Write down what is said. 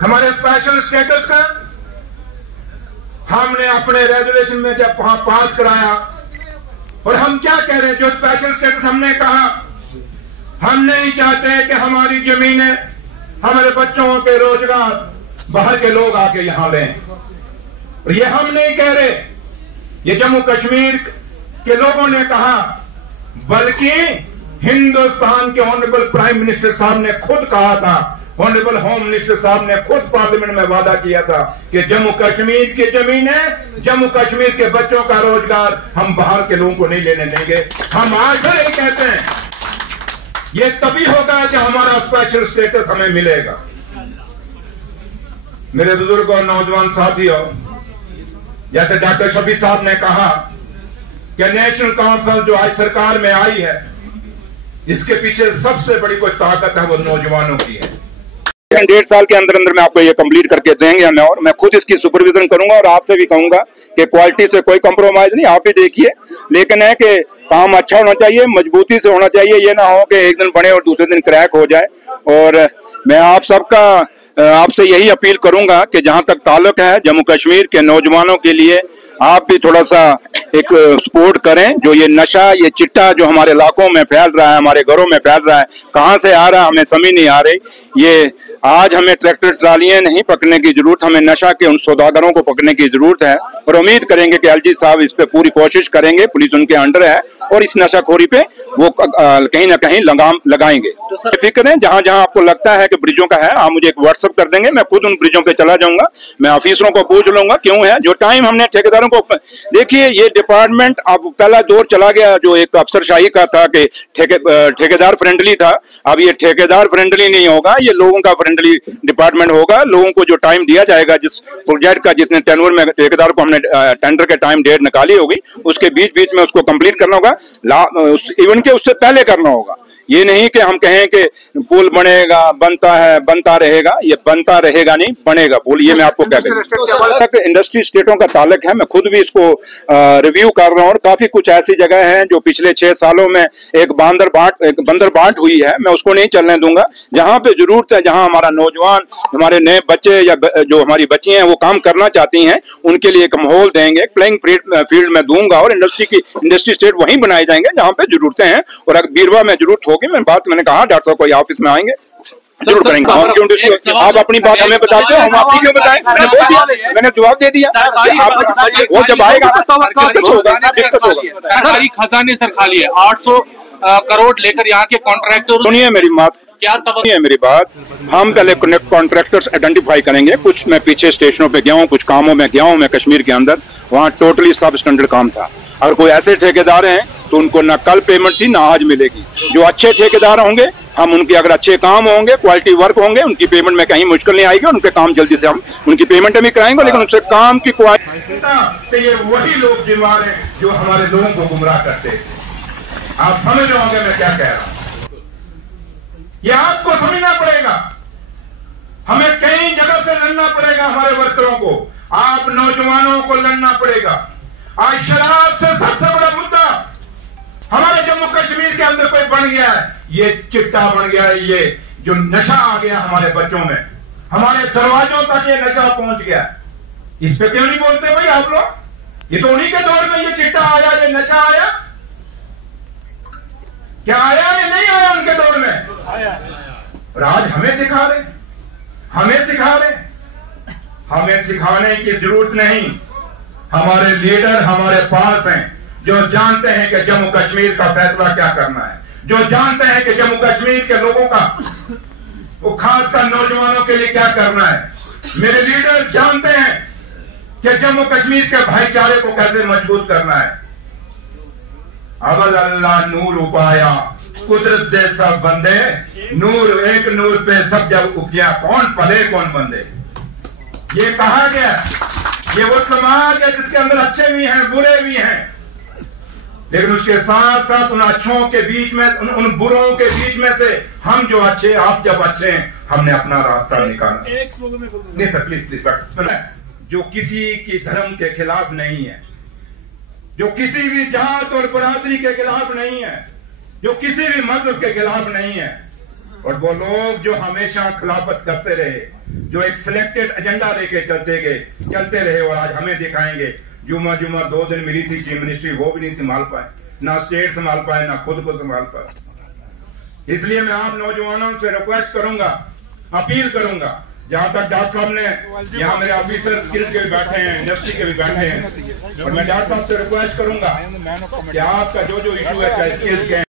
हमारे special status का हमने अपने रेजोल्यूशन में जब वहां पास कराया, और हम क्या कह रहे हैं, जो स्पेशल स्टेटस हमने कहा, हम नहीं चाहते कि हमारी जमीनें, हमारे बच्चों के रोजगार बाहर के लोग आके यहां लें। और ये हम नहीं कह रहे, ये जम्मू कश्मीर के लोगों ने कहा, बल्कि हिंदुस्तान के ऑनरेबल प्राइम मिनिस्टर साहब ने खुद कहा था, ऑनरेबल होम मिनिस्टर साहब ने खुद पार्लियामेंट में वादा किया था कि जम्मू कश्मीर की जमीनें, जम्मू कश्मीर के बच्चों का रोजगार हम बाहर के लोगों को नहीं लेने देंगे। हम आज ही कहते हैं, ये तभी होगा कि हमारा स्पेशल स्टेटस हमें मिलेगा। मेरे बुजुर्ग और नौजवान साथियों, जैसे डॉक्टर शफी साहब ने कहा कि नेशनल कॉन्फ्रेंस जो आज सरकार में आई है, इसके पीछे सबसे बड़ी कोई ताकत है वो नौजवानों की है। 1.5 साल के अंदर अंदर में आपको ये कंप्लीट करके देंगे हमें, और मैं खुद इसकी सुपरविजन करूंगा और आपसे भी कहूंगा कि क्वालिटी से कोई कंप्रोमाइज नहीं, आप भी देखिए, लेकिन है कि काम अच्छा होना चाहिए, मजबूती से होना चाहिए, ये ना हो कि एक दिन बने और दूसरे दिन क्रैक हो जाए। और मैं आप सबका आपसे यही अपील करूंगा कि जहां तक ताल्लुक है जम्मू कश्मीर के नौजवानों के लिए, आप भी थोड़ा सा एक सपोर्ट करें। जो ये नशा, ये चिट्टा जो हमारे इलाकों में फैल रहा है, हमारे घरों में फैल रहा है, कहाँ से आ रहा है हमें समझ नहीं आ रही। ये आज हमें ट्रैक्टर ट्रालियां नहीं पकड़ने की जरूरत, हमें नशा के उन सौदागरों को पकड़ने की जरूरत है, और उम्मीद करेंगे कि एलजी साहब इस पे पूरी कोशिश करेंगे, पुलिस उनके अंडर है, और इस नशाखोरी पे वो कहीं ना कहीं लगाम लगाएंगे। तो सर फिक्र है, जहां जहां आपको लगता है कि ब्रिजों का है, आप मुझे एक व्हाट्सएप कर देंगे, मैं खुद उन ब्रिजों पे चला जाऊंगा, मैं ऑफिसरों को पूछ लूंगा क्यों है। जो टाइम हमने ठेकेदारों को, देखिए ये डिपार्टमेंट अब पहला दौर चला गया जो एक अफसरशाही का था कि ठेकेदार फ्रेंडली था, अब ये ठेकेदार फ्रेंडली नहीं होगा, ये लोगों का फ्रेंडली डिपार्टमेंट होगा। लोगों को जो टाइम दिया जाएगा, जिस प्रोजेक्ट का जितने टेन्योर में ठेकेदार को हमने टेंडर के टाइम डेट निकाली होगी, उसके बीच बीच में उसको कंप्लीट करना होगा, इवन के उससे पहले करना होगा। ये नहीं कि हम कहें कि पुल बनेगा, बनता है, बनता रहेगा, ये बनता रहेगा नहीं, बनेगा पुल। ये मैं आपको क्या कहूँ, इंडस्ट्री स्टेटों का ताल्लुक है, मैं खुद भी इसको रिव्यू कर रहा हूँ, और काफी कुछ ऐसी जगह है जो पिछले 6 सालों में एक बंदर बांट हुई है, मैं उसको नहीं चलने दूंगा। जहां पे जरूरत है, जहां हमारा नौजवान, हमारे नए बच्चे या जो हमारी बच्चियां हैं वो काम करना चाहती हैं, उनके लिए एक माहौल देंगे, प्लेइंग फील्ड में दूंगा, और इंडस्ट्री स्टेट वहीं बनाए जाएंगे जहां पे जरूरतें हैं। और अगर बीरवा में जरूरत होगी, मैंने कहा डॉक्टर साहब कोई ऑफिस में आएंगे जरूर करेंगे। आप अपनी बात हमें बताते हो, हम आपकी क्यों बताएं? मैंने बोल दिया, मैंने जवाब दे दिया, वो जब आएगा सरकारी खजाने सर खाली है, 800 करोड़ लेकर यहाँ के कॉन्ट्रैक्टर। सुनिए मेरी बात, क्या है मेरी बात, हम पहले कॉन्ट्रैक्टर्स आइडेंटिफाई करेंगे। कुछ मैं पीछे स्टेशनों पे गया हूँ, कुछ कामों में गया हूँ मैं कश्मीर के अंदर, वहाँ टोटली सब स्टैंडर्ड काम था। अगर कोई ऐसे ठेकेदार हैं तो उनको ना कल पेमेंट थी ना आज मिलेगी। जो अच्छे ठेकेदार होंगे, हम उनके अगर अच्छे काम होंगे, क्वालिटी वर्क होंगे, उनकी पेमेंट में कहीं मुश्किल नहीं आएगी, उनके काम जल्दी से हम उनकी पेमेंट भी कराएंगे, लेकिन उनसे काम की क्वालिटी। तो ये वही लोग जिम्मेदार हैं जो हमारे लोगों को गुमराह करते हैं। आप समझ रहे होंगे मैं क्या कह रहा हूं, ये आपको समझना पड़ेगा। हमें कई जगह से लड़ना पड़ेगा, हमारे वर्करों को, आप नौजवानों को लड़ना पड़ेगा। आज शराब से सबसे बड़ा मुद्दा हमारे जम्मू कश्मीर के अंदर कोई बन गया है, ये चिट्टा बन गया है, ये जो नशा आ गया हमारे बच्चों में, हमारे दरवाजों तक ये नशा पहुंच गया। इस पे क्यों नहीं बोलते भाई आप लोग? ये तो उन्हीं के दौर में ये चिट्टा आया, ये नशा आया, क्या आया या नहीं आया उनके दौर में? और आज हमें सिखा रहे, हमें सिखा रहे। हमें सिखाने की जरूरत नहीं, हमारे लीडर हमारे पास हैं जो जानते हैं कि जम्मू कश्मीर का फैसला क्या करना है, जो जानते हैं कि जम्मू कश्मीर के लोगों का, वो खासकर नौजवानों के लिए क्या करना है। मेरे लीडर जानते हैं कि जम्मू कश्मीर के भाईचारे को कैसे मजबूत करना है। अवल अल्लाह नूर उपाया, कुदरत दे सब बंदे, नूर एक नूर पे सब जब उकिया, कौन पले कौन बंदे। ये कहा गया, ये वो समाज है जिसके अंदर अच्छे भी हैं, बुरे भी हैं, लेकिन उसके साथ साथ उन अच्छों के बीच में, उन बुरों के बीच में से हम जो अच्छे, आप जब अच्छे हैं, हमने अपना रास्ता निकाला। नहीं सर प्लीज, जो किसी की धर्म के खिलाफ नहीं है, जो किसी भी जात और बरादरी के खिलाफ नहीं है, जो किसी भी मजहब के खिलाफ नहीं है, और वो लोग जो हमेशा खिलाफत करते रहे, जो एक सिलेक्टेड एजेंडा लेके चलते रहे और आज हमें दिखाएंगे। जुमा 2 दिन मिली थी चीफ मिनिस्ट्री, वो भी नहीं संभाल पाए, ना स्टेट संभाल पाए, ना खुद को संभाल पाए। इसलिए मैं आप नौजवानों से रिक्वेस्ट करूंगा, अपील करूंगा, जहां तक डॉक्टर साहब ने यहाँ मेरे ऑफिसर स्किल के भी बैठे हैं, इंडस्ट्री के भी बैठे हैं, और मैं डॉक्टर साहब से रिक्वेस्ट करूंगा कि आपका जो इशू है, चाहे स्किल के